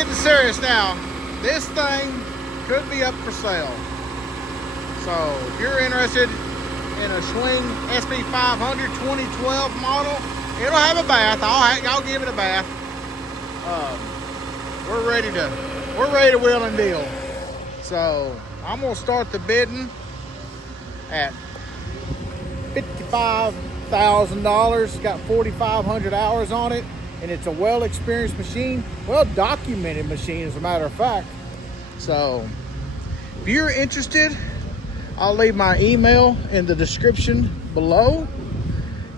getting serious now. This thing could be up for sale. So if you're interested in a Schwing SP500 2012 model, it'll have a bath. I'll give it a bath. We're ready to wheel and deal. So I'm gonna start the bidding at $55,000. Got 4,500 hours on it, and it's a well-experienced machine, well-documented machine, as a matter of fact. So if you're interested, I'll leave my email in the description below.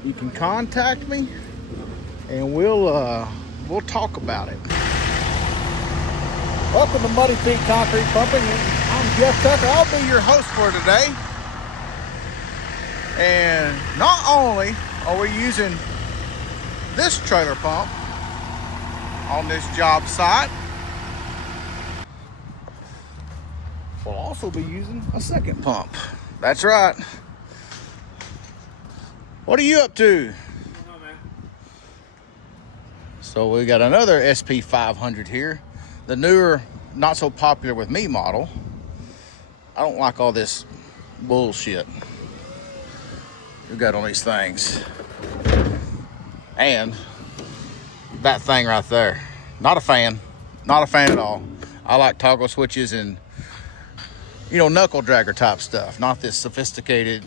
You can contact me, and we'll talk about it. Welcome to Muddyfeet Concrete Pumping. I'm Jeff Tucker. I'll be your host for today. And not only are we using this trailer pump on this job site, we'll also be using a second pump. That's right. What are you up to? So we got another SP500 here. The newer, not so popular with me model. I don't like all this bullshit we got on these things. And that thing right there. Not a fan. Not a fan at all. I like toggle switches and, you know, knuckle dragger type stuff. Not this sophisticated,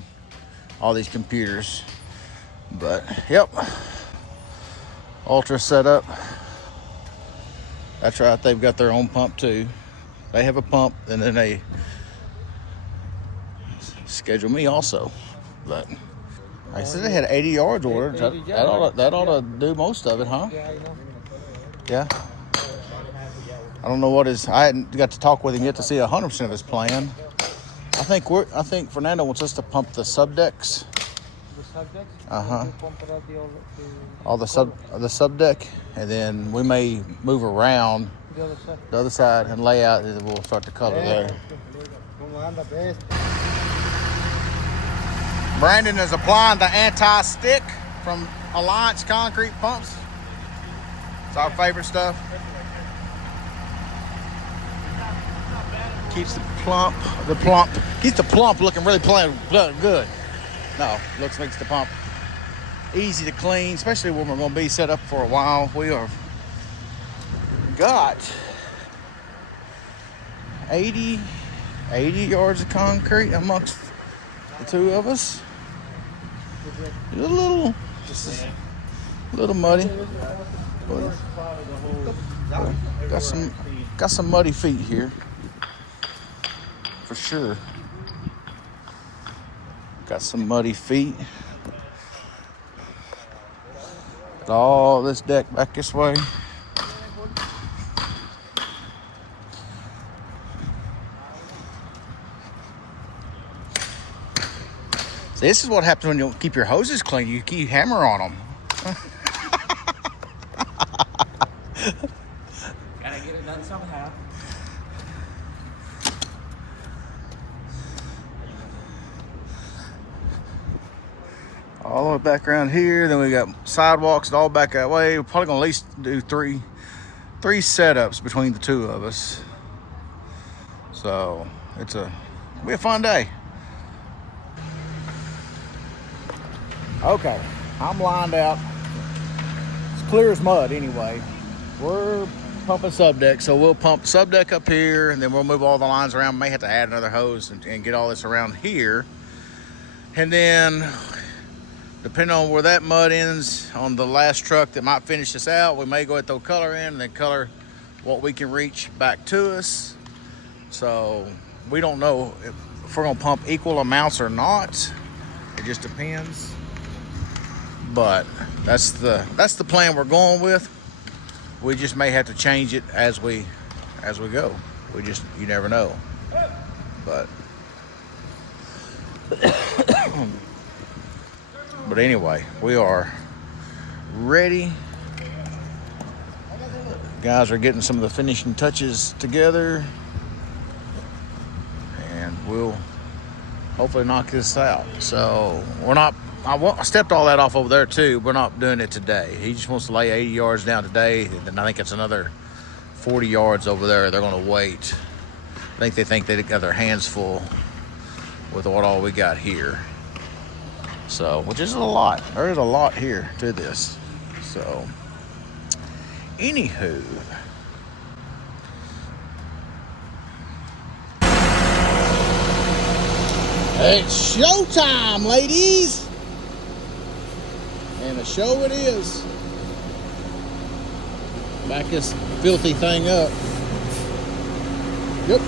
all these computers. But, yep. Ultra setup. That's right, they've got their own pump too. They have a pump, and then they schedule me also. But I said they had 80 yards ordered. That ought to do most of it, huh? Yeah. I don't know what his. I hadn't got to talk with him yet to see 100% of his plan. I think Fernando wants us to pump the subdecks. The subdecks? Uh-huh. All the sub deck, and then we may move around the other side and lay out, and we'll start to color there. Brandon is applying the anti-stick from Alliance Concrete Pumps. It's our favorite stuff. Keeps keeps the plump looking really good. No, makes the pump easy to clean, especially when we're going to be set up for a while. We are got 80 yards of concrete amongst the two of us. Just a little muddy. Got some muddy feet here for sure. Got some muddy feet. Got all this deck back this way. See, this is what happens when you don't keep your hoses clean. You keep hammer on them. Gotta get it done somehow. All the way back around here. Then we got sidewalks all back that way. We're probably gonna at least do three setups between the two of us. So it'll be a fun day. Okay, I'm lined out. It's clear as mud anyway. We're pumping subdeck, so we'll pump subdeck up here, and then we'll move all the lines around. May have to add another hose and get all this around here. And then, depending on where that mud ends on the last truck that might finish this out, we may go ahead and throw color in and then color what we can reach back to us. So we don't know if we're gonna pump equal amounts or not. It just depends. But that's the plan we're going with. We just may have to change it as we go. You never know. But but anyway, we are ready. Guys are getting some of the finishing touches together, and we'll hopefully knock this out. So I stepped all that off over there too. We're not doing it today. He just wants to lay 80 yards down today, and then I think it's another 40 yards over there. They're going to wait. I think they got their hands full with what all we got here. So, which is a lot. There is a lot here to this. So, anywho. It's showtime, ladies. And a show it is. Back this filthy thing up. Yep.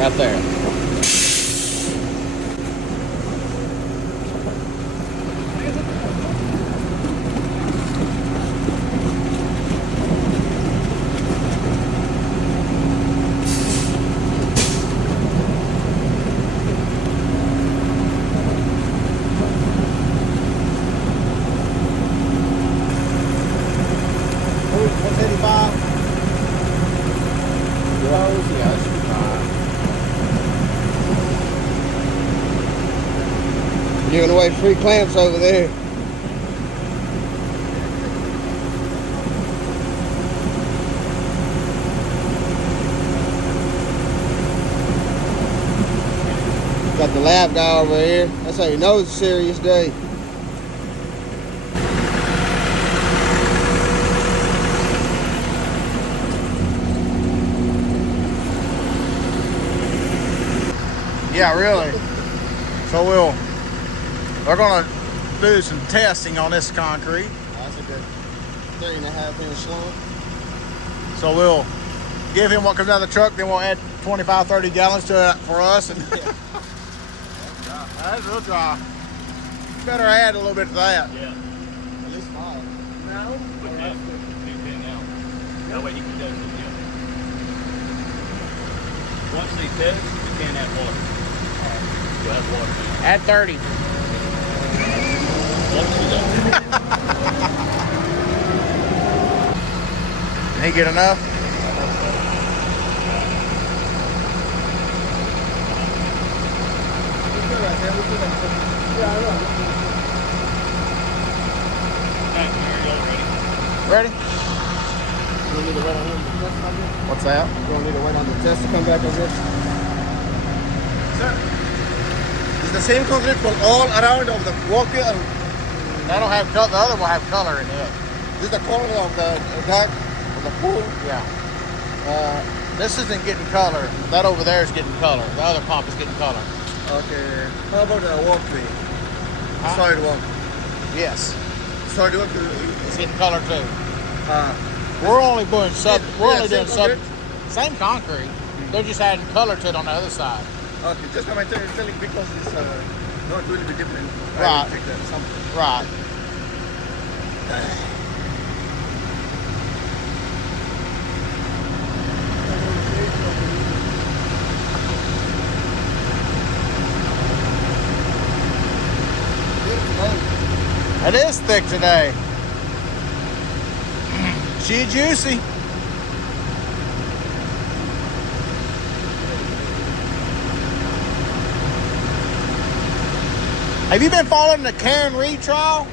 Out there. Giving away free clamps over there. Got the lab guy over here. That's how you know it's a serious day. Yeah, really. So we're gonna do some testing on this concrete. That's a good 3.5-inch slump. So we'll give him what comes out of the truck, then we'll add 25, 30 gallons to it for us. And that's real dry. Better add a little bit to that. Yeah. At least 5. No. But yeah, 2 now. That way he can test it. Yeah. Once they test, you can't add water. You'll have water now. Add 30. Once you don't. Did he get enough? Ready? You don't need to wait on him to test on this? What's that? You don't need to wait on the test to come back on this? Sir, it's the same concrete for all around of the walkway. That'll have color. The other will have color in it. This is the corner of the deck of the pool. Yeah. This isn't getting color. That over there is getting color. The other pump is getting color. Okay. How about the walkway? Huh? Sidewalk. Yes. Sidewalk. It's getting color too. Uh, We're only doing sub. We're only same doing sub. concrete? Same concrete. They're just adding color to it on the other side. Okay, just I'm telling because it's not really be different. I Right. will take that something. Right. It is thick today. She juicy. Have you been following the Karen Reed trial?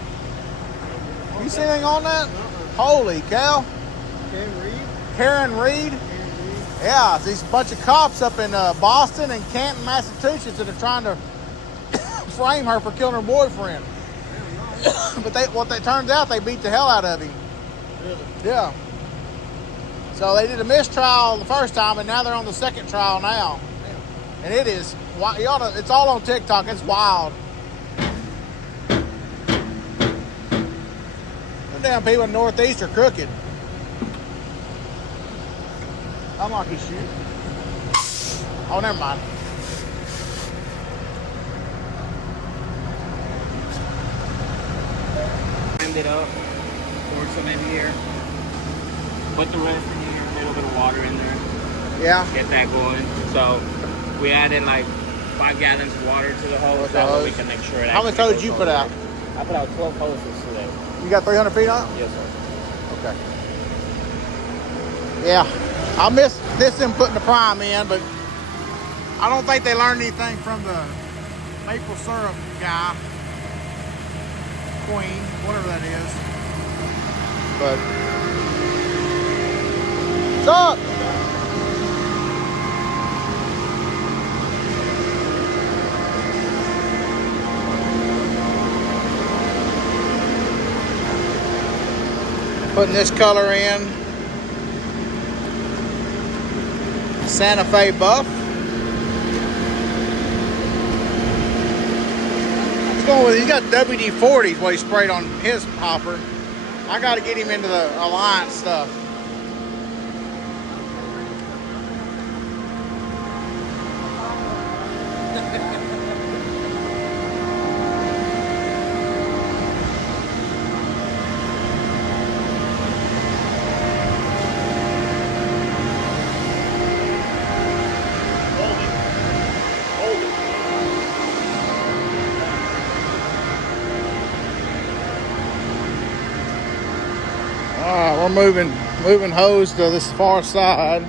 You seen anything on that? Holy cow. Karen Reed? Yeah, these bunch of cops up in Boston and Canton, Massachusetts that are trying to frame her for killing her boyfriend. But turns out they beat the hell out of him. Really? Yeah. So they did a mistrial the first time, and now they're on the second trial now. And it is, it's all on TikTok. It's wild. The damn people in the Northeast are crooked. I'm like, you shoot. Oh, never mind. Blend it up. Pour some in here. Put the rest in here. A little bit of water in there. Yeah. get that going. So we added like 5 gallons of water to the hose. With the That way hose. we can make sure it How many actually toes goes you all put the out? way. I put out 12 hoses today. You got 300 feet on? Yes, sir. Okay. Yeah, I miss them putting the prime in, but I don't think they learned anything from the maple syrup guy, Queen, whatever that is. But what's up? Putting this color in. Santa Fe buff. He's going with, he got WD-40s what he sprayed on his hopper. I got to get him into the Alliance stuff. We're moving hose to this far side.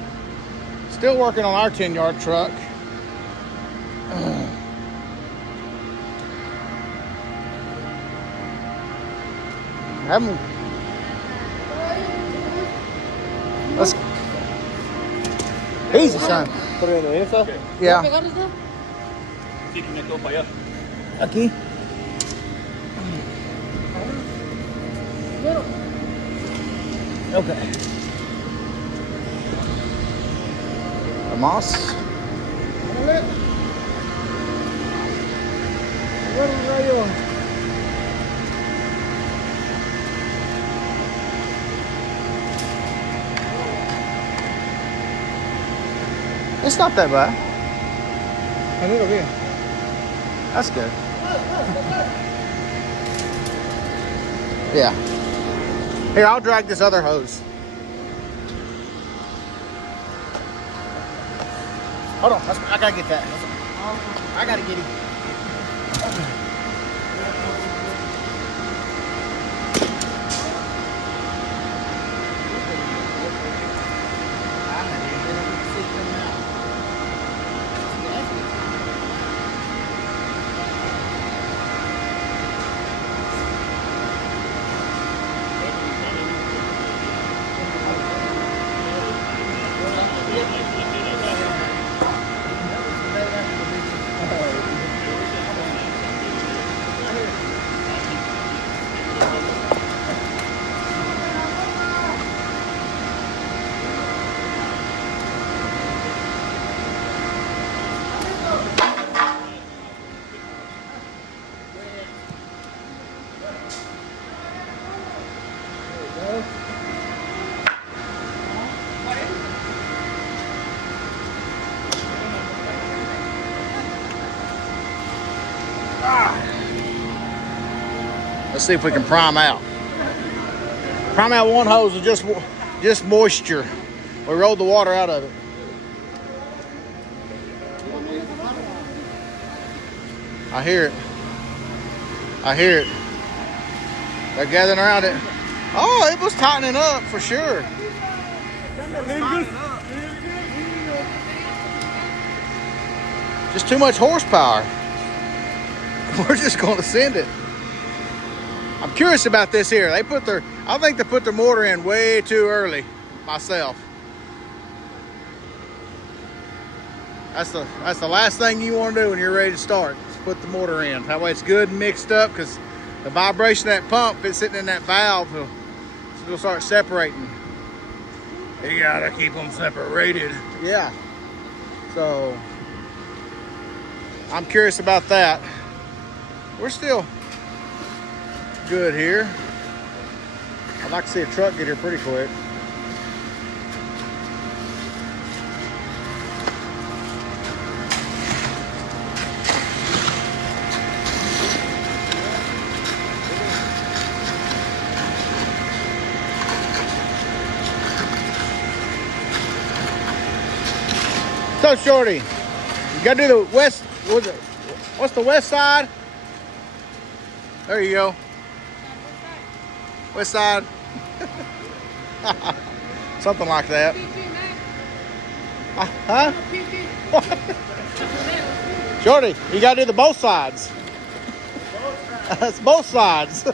Still working on our 10-yard truck. Haven't. Let's. Easy, son. Put it in the info. Yeah. Sí, tiene todo para allá. Aquí. Okay. Moss. It's not that bad. A little bit. That's good. Yeah. Here, I'll drag this other hose. Hold on, I gotta get that. I gotta get him. Let's see if we can prime out. Prime out one hose with just moisture. We rolled the water out of it. I hear it. I hear it. They're gathering around it. Oh, it was tightening up for sure. Just too much horsepower. We're just going to send it. I'm curious about this here. I think they put their motor in way too early myself. That's the last thing you want to do when you're ready to start. Is put the motor in. That way it's good and mixed up, because the vibration of that pump, if it's sitting in that valve, it'll start separating. You gotta keep them separated. Yeah. So I'm curious about that. We're still good here. I'd like to see a truck get here pretty quick. up, Shorty? You gotta do the west. What's the west side? There you go. West side. Something like that. Huh? Shorty, you gotta do the both sides. It's both sides.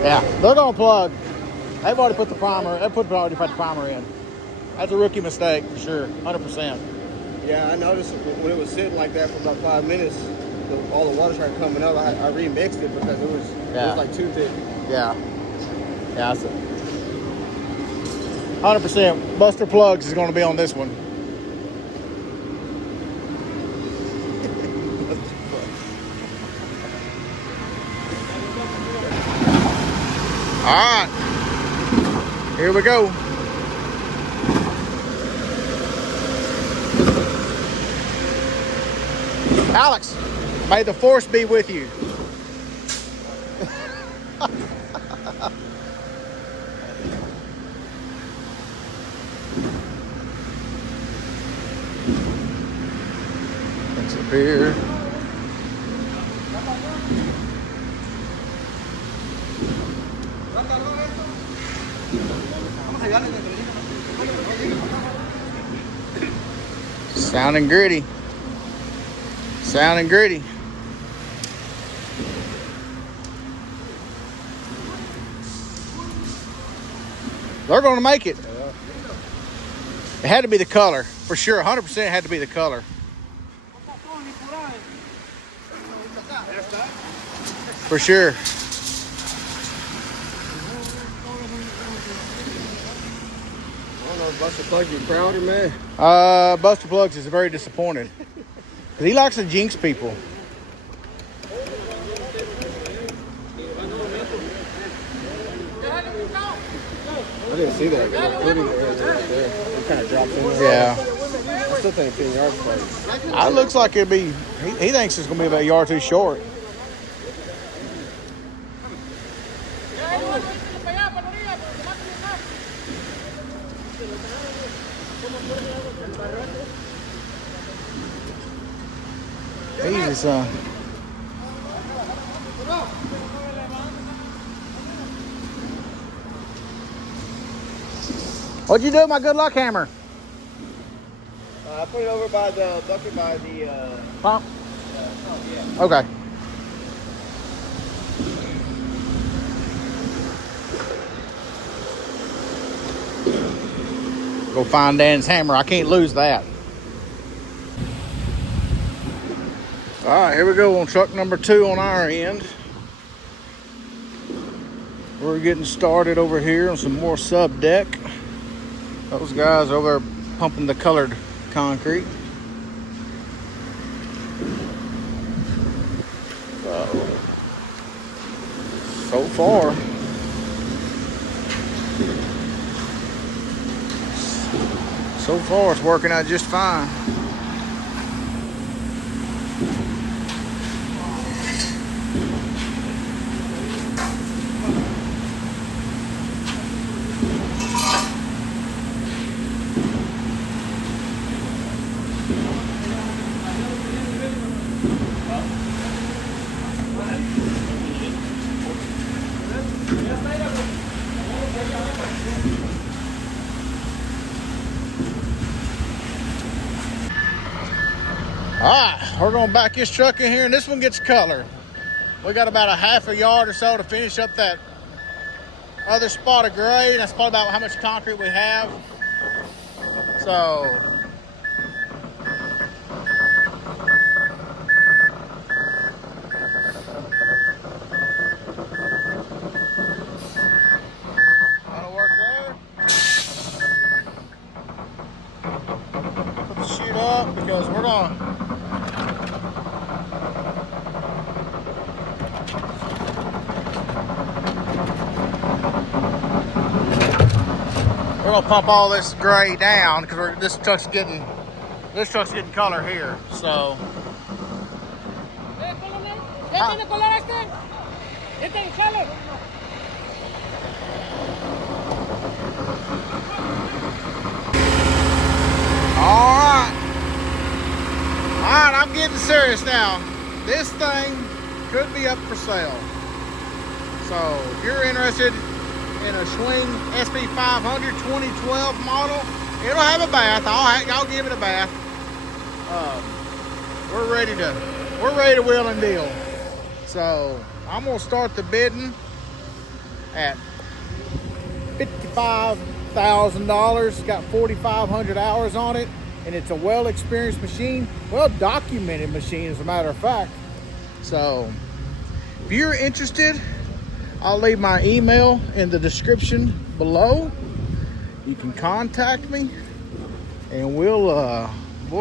Yeah, they're gonna plug. They've already put the primer. Already put the primer in. That's a rookie mistake for sure, 100%. Yeah, I noticed when it was sitting like that for about 5 minutes, all the water started coming up. I remixed it because it was like too thick. Yeah, yeah, that's it. 100%. Buster Plugs is going to be on this one. All right, here we go. Alex, may the force be with you. Thanks a beer. Sounding gritty. Sounding gritty. They're going to make it. It had to be the color. For sure, 100% it had to be the color. For sure. I don't know if Buster Plugs you prouder, man. Buster Plugs is very disappointed. Because he likes to jinx people. I didn't see that. It kind of drops in there. Yeah. I still think 10 yards play. It looks like it'd be, he thinks it's going to be about a yard too short. Easy, son. What'd you do with my good luck hammer? I put it over by the bucket by the Pump? yeah. Okay. Go find Dan's hammer. I can't lose that. All right, here we go on truck number 2 on our end. We're getting started over here on some more sub deck. Those guys over there pumping the colored concrete. So far it's working out just fine. All right, we're gonna back this truck in here, and this one gets color. We got about a half a yard or so to finish up that other spot of gray. That's probably about how much concrete we have. So that'll work there. Put the chute up because we're gonna pump all this gray down because this truck's getting color here. So All right, I'm getting serious now. This thing could be up for sale. So if you're interested in a Schwing SP500 2012 model, it'll have a bath. I'll give it a bath. We're ready to wheel and deal. So I'm gonna start the bidding at $55,000. It's got 4,500 hours on it, and it's a well-experienced machine, well-documented machine, as a matter of fact. So if you're interested, I'll leave my email in the description below. You can contact me, and we'll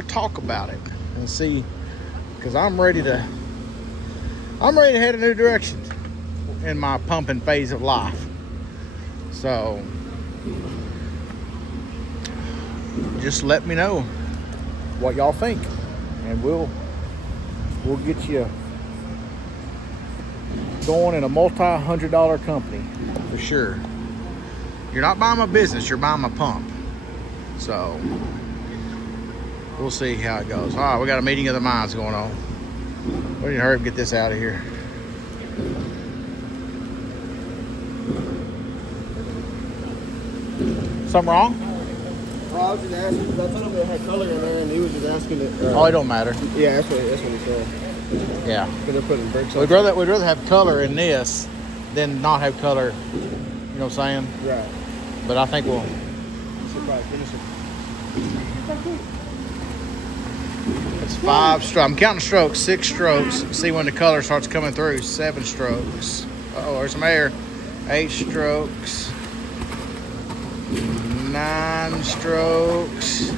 talk about it and see, because I'm ready to head a new direction in my pumping phase of life. So just let me know what y'all think, and we'll get you going in a multi-$100 company for sure. You're not buying my business, you're buying my pump. So we'll see how it goes. All right, we got a meeting of the minds going on. We need to hurry up and get this out of here. Something wrong? I was just asking, because I told him they had color in there, and he was just asking it. Oh, it don't matter. Yeah, that's what he said. Yeah. Because they're putting brakes on. We'd rather have color in this than not have color. You know what I'm saying? Right. But I think we'll. You should probably finish it. It's 5 strokes. I'm counting strokes. 6 strokes. See when the color starts coming through. 7 strokes. Oh, there's some air. 8 strokes. 9 strokes.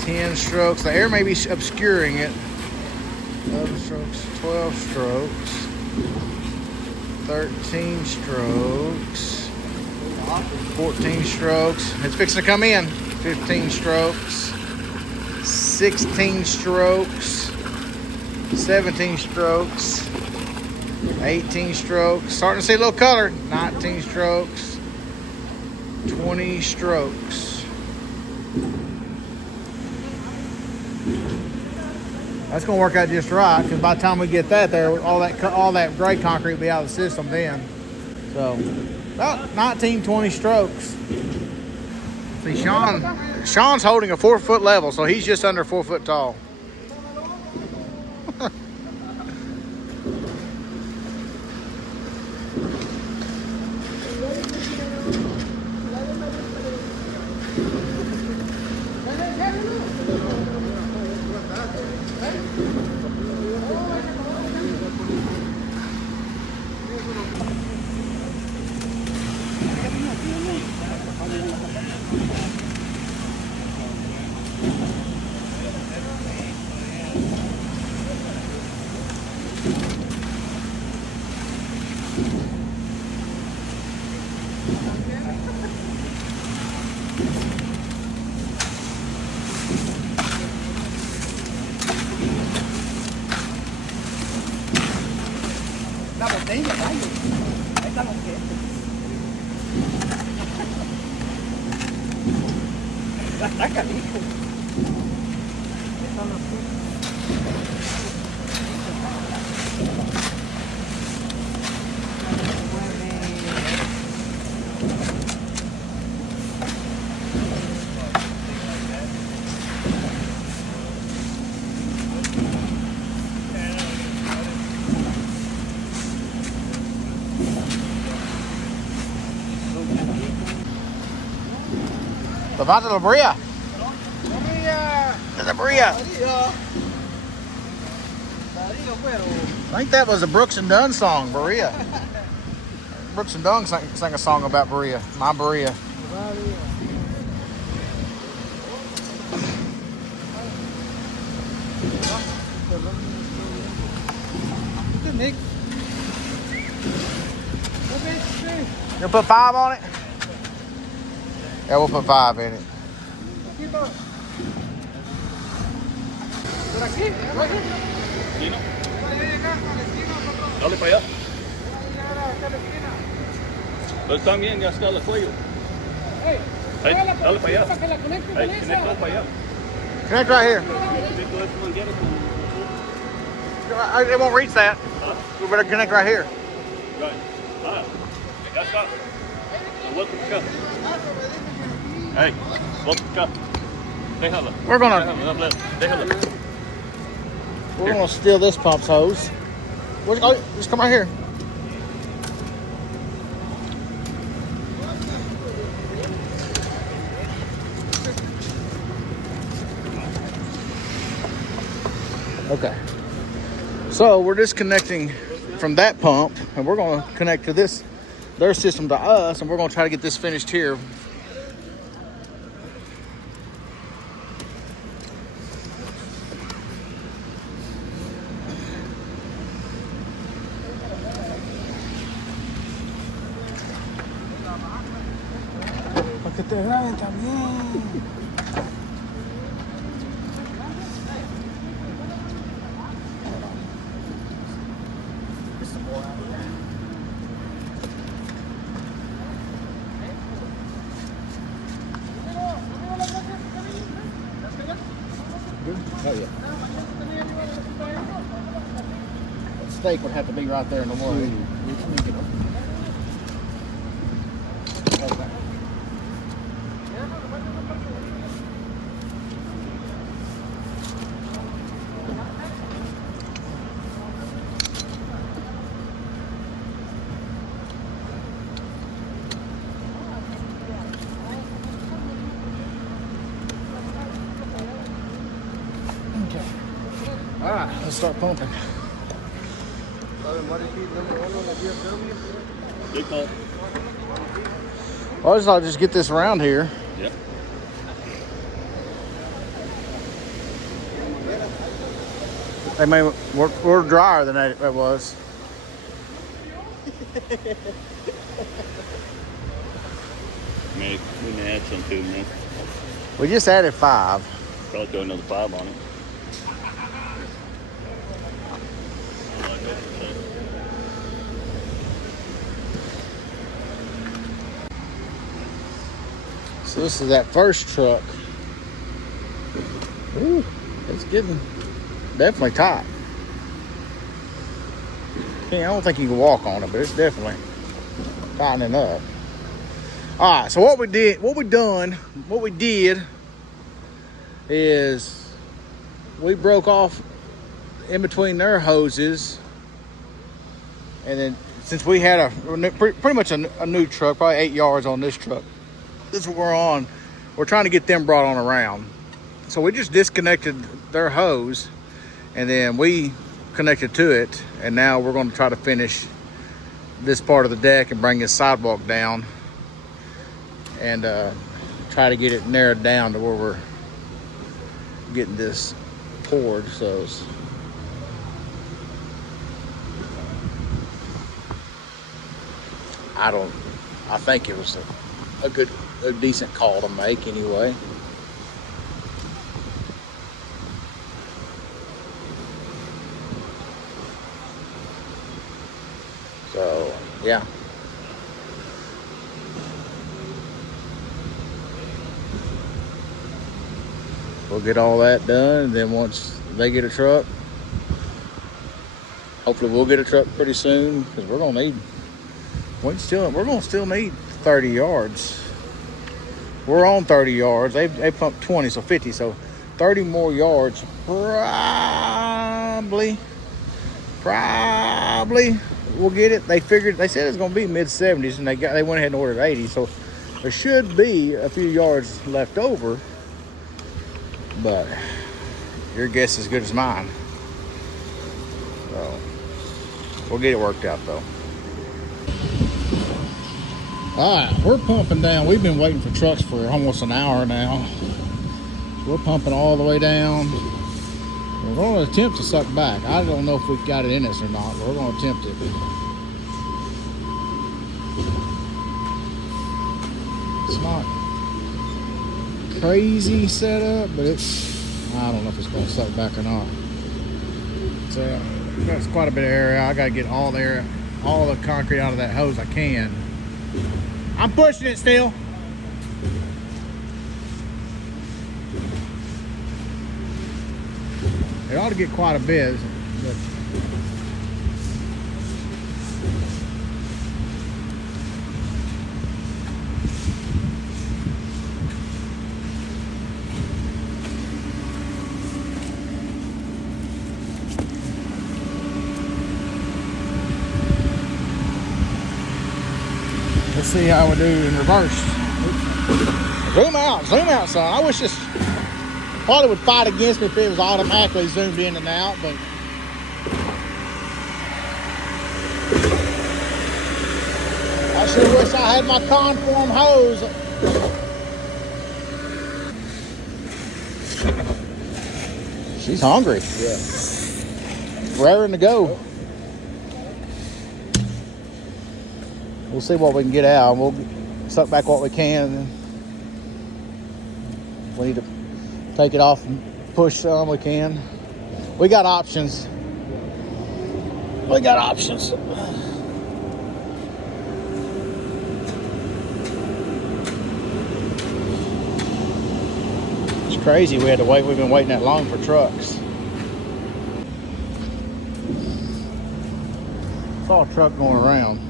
10 strokes. The air may be obscuring it. 11 strokes. 12 strokes. 13 strokes. 14 strokes. It's fixing to come in. 15 strokes. 16 strokes. 17 strokes. 18 strokes. Starting to see a little color. 19 strokes. 20 strokes. That's gonna work out just right, because by the time we get that there, all that gray concrete will be out of the system then. So about 19, 20 strokes. See, Sean's holding a 4-foot level, so he's just under 4 foot tall. Levanta la bria. La bria. I think that was a Brooks and Dunn song, Berea. Brooks and Dunn sang a song about Berea, my Berea. You put 5 on it? Yeah, we'll put 5 in it. Dale para allá. Pero también ya está el cuello. Hey, dale para allá. Hey, conecta para allá. Connect right here. It won't reach that. We better connect right here. Right. Ah, ya está. Vuelta para acá. Hey, vuelta para acá. Déjala. We're gonna steal this pump's hose. Oh, just come right here. Okay. So we're disconnecting from that pump, and we're going to connect to their system to us, and we're going to try to get this finished here. Que te graben también. Oh, yeah. That stake would have to be right there in the water. Okay. All right, let's start pumping. Muddyfeet #1 on the DFW. Good call. I'll just get this around here. Yep. They may we're drier than that was. We may add some too, man. We just added 5. Probably throw another 5 on it. So this is that first truck. Ooh, it's getting definitely tight. I don't think you can walk on it, but it's definitely tightening up. All right, so what we did is we broke off in between their hoses, and then since we had pretty much a new truck, probably 8 yards on this truck, this is what we're on. We're trying to get them brought on around. So we just disconnected their hose, and then we connected to it, and now we're going to try to finish this part of the deck and bring this sidewalk down and try to get it narrowed down to where we're getting this poured. So I think it was a decent call to make anyway. So yeah. We'll get all that done, and then once they get a truck, hopefully we'll get a truck pretty soon, because we're gonna still need 30 yards. We're on 30 yards. They pumped 20, so 50. So 30 more yards, probably we'll get it. They said it's gonna be mid-70s, and they went ahead and ordered 80. So there should be a few yards left over. But your guess is as good as mine. So we'll get it worked out though. All right, we're pumping down. We've been waiting for trucks for almost an hour now. We're pumping all the way down. We're going to attempt to suck back. I don't know if we've got it in us or not, but we're going to attempt it. It's not crazy setup, but I don't know if it's going to suck back or not. So that's quite a bit of area. I got to get all the area all the concrete out of that hose I can. I'm pushing it still. It ought to get quite a bit, but let's see how we do in reverse. Zoom out, son. I wish this probably would fight against me if it was automatically zoomed in and out, but I sure wish I had my conform hose. She's hungry. Yeah. Raring to go. We'll see what we can get out. We'll suck back what we can. We need to take it off and push some we can. We got options. We got options. It's crazy we had to wait. We've been waiting that long for trucks. Saw a truck going around.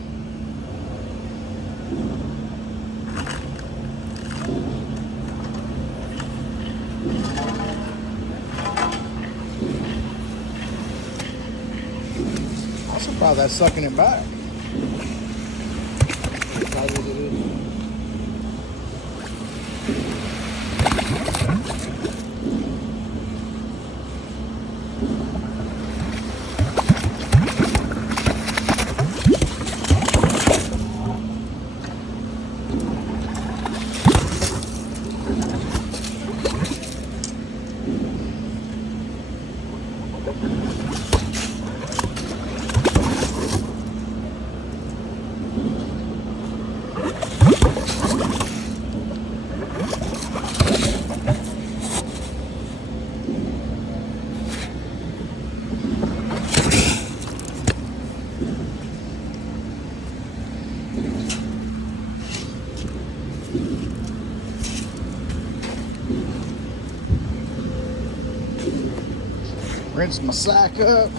I'm surprised that's sucking it back. Rinse my sack up.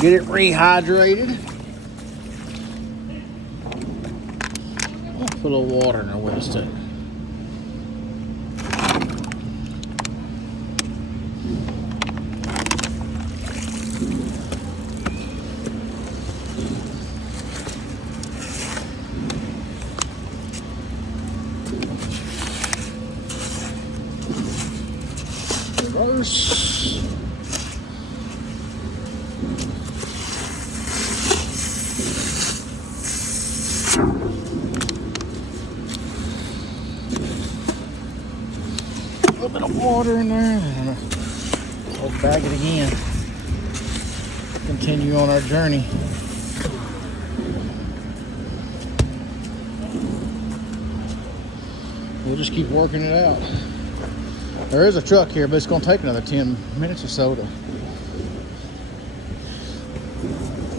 Get it rehydrated. I'll put a little water in there with us too. Reverse. A little bit of water in there. We'll bag it again. Continue on our journey. We'll just keep working it out. There is a truck here, but it's going to take another 10 minutes or so to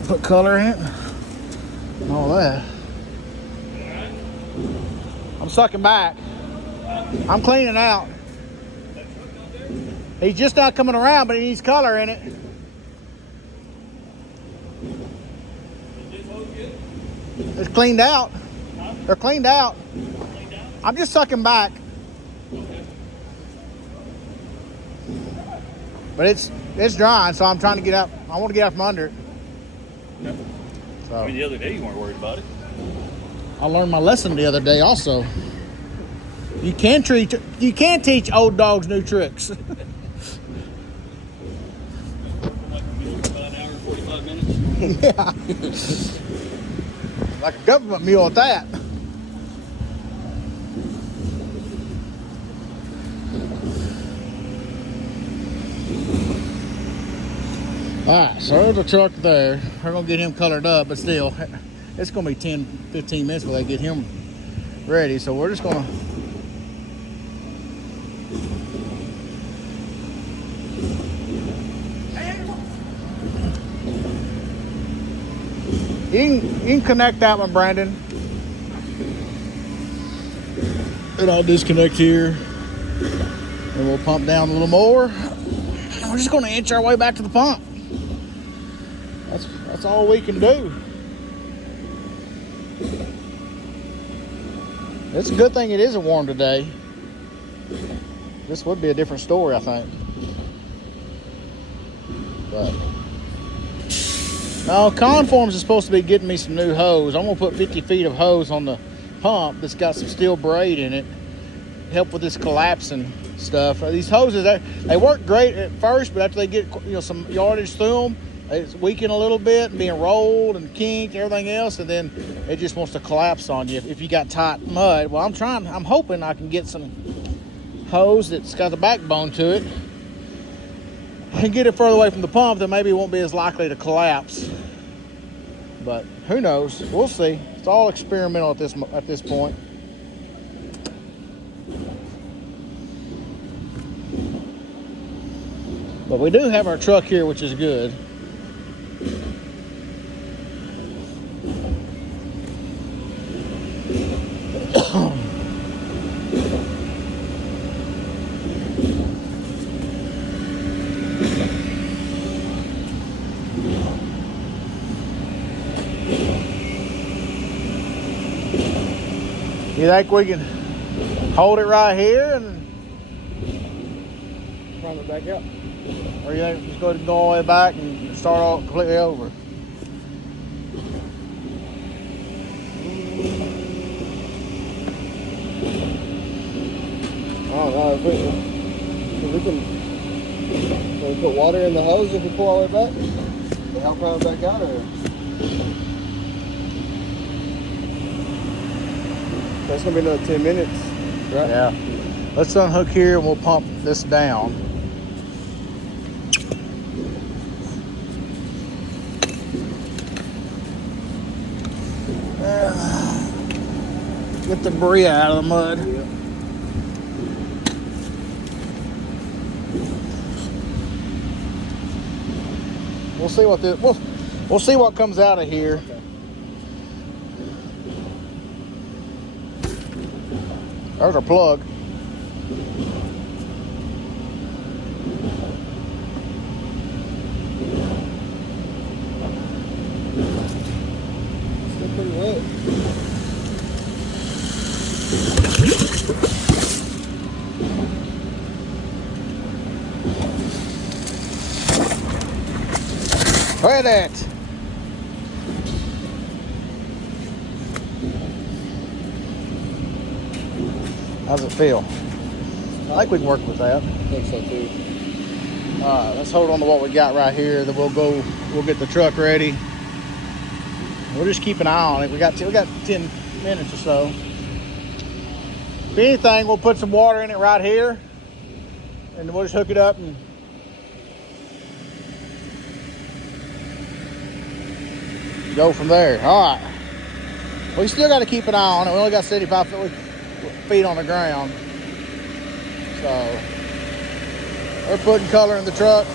put color in it and all that. I'm sucking back. I'm cleaning out. He's just not coming around, but he needs color in it. It's cleaned out. They're cleaned out. I'm just sucking back. But it's drying, so I'm trying to get out. I want to get out from under it. Okay. So I mean, the other day you weren't worried about it. I learned my lesson the other day also. You can teach old dogs new tricks. About an hour and 45 minutes. Yeah. Like a government mule at that. Alright, so there's a truck there. We're going to get him colored up, but still, it's going to be 10, 15 minutes before they get him ready. So we're just going to... You can connect that one, Brandon. And I'll disconnect here. And we'll pump down a little more. And we're just going to inch our way back to the pump. That's all we can do. It's a good thing it isn't warm today. This would be a different story, I think. But now Conforms is supposed to be getting me some new hose. I'm gonna put 50 feet of hose on the pump that's got some steel braid in it. Help with this collapsing stuff. These hoses, they work great at first, but after they get some yardage through them, it's weakened a little bit and being rolled and kinked and everything else, and then it just wants to collapse on you if you got tight mud. Well, I'm hoping I can get some hose that's got a backbone to it and get it further away from the pump, then maybe it won't be as likely to collapse. But who knows? We'll see. It's all experimental at this point. But we do have our truck here, which is good. You think we can hold it right here and Run it back up. or you think just go ahead and go all the way back and start all completely over? I don't know if we can put water in the hose if we pull all the way back. To help run it back out, or that's gonna be another 10 minutes, right? Yeah. Let's unhook here and we'll pump this down. Get the debris out of the mud. Yeah. We'll see what we'll see what comes out of here. Okay. There's our plug. Still pretty wet. Look at that. How's it feel? I think we can work with that. I think so too. All right, let's hold on to what we got right here. Then we'll get the truck ready. We'll just keep an eye on it. We got 10 minutes or so. If anything, we'll put some water in it right here, and then we'll just hook it up and go from there. All right. We still got to keep an eye on it. We only got 75 feet on the ground. So we're putting color in the truck.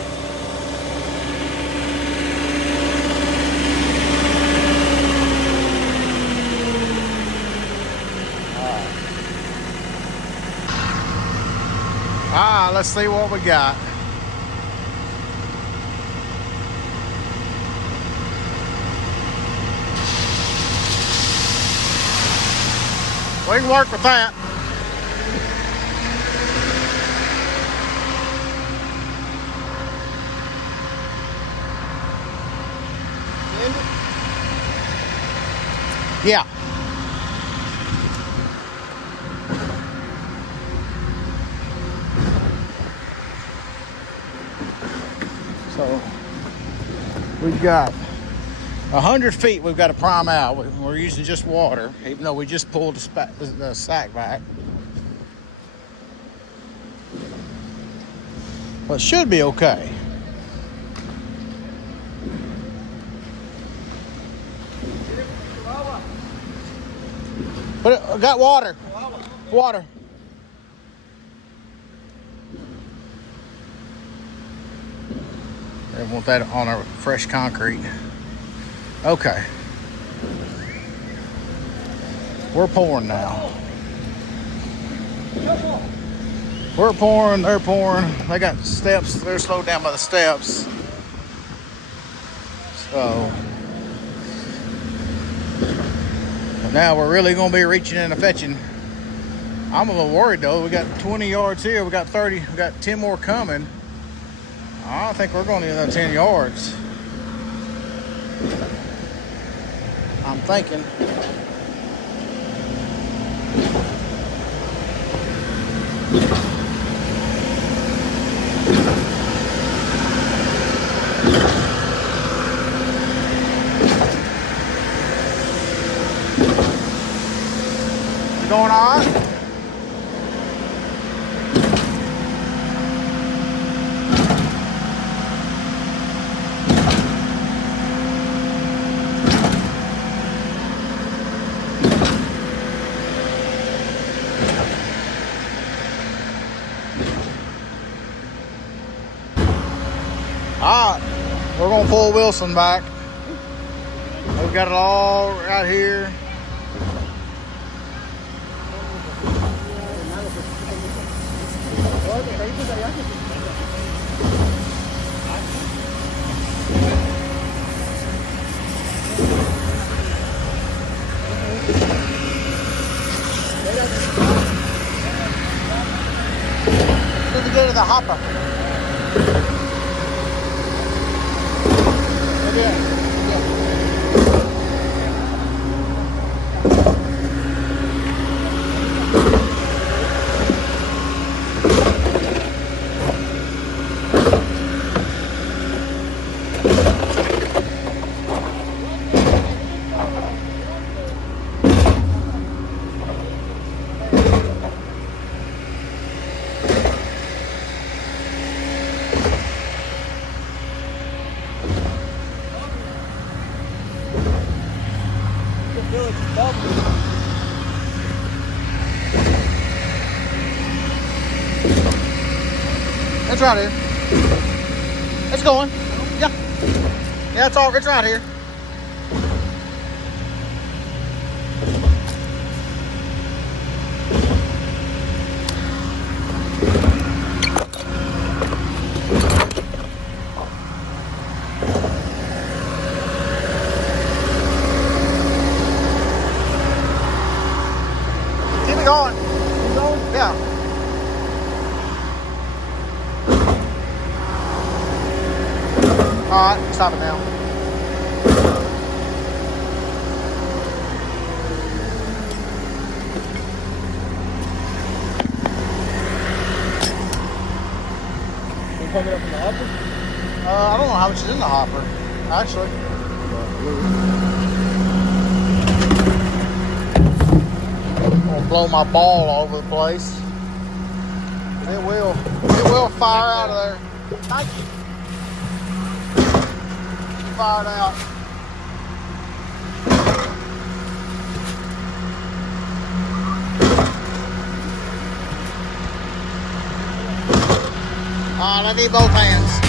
All right, let's see what we got. We can work with that. Yeah. So we've got 100 feet we've got to prime out. We're using just water, even though we just pulled the sack back. Well, it should be okay. But I got water. Water. I want that on our fresh concrete. Okay. we're pouring now. We're pouring, they're pouring. They got steps, they're slowed down by the steps. So now we're really gonna be reaching in and fetching. I'm a little worried though. We got 20 yards here, we got 30, we got 10 more coming. I don't think we're gonna need another 10 yards. I'm thinking. You going all right? All right, we're gonna pull Wilson back. We've got it all right here. Need to get to the hopper. It's right here. It's going. Yeah. Yeah, it's all. It's right here. Keep it going. Keep going? Yeah. All right, stop it now. You coming up from the hopper? I don't know how much is in the hopper, actually. I'm gonna blow my ball all over the place. It will fire out of there. Thank you. Fired out. I need both hands.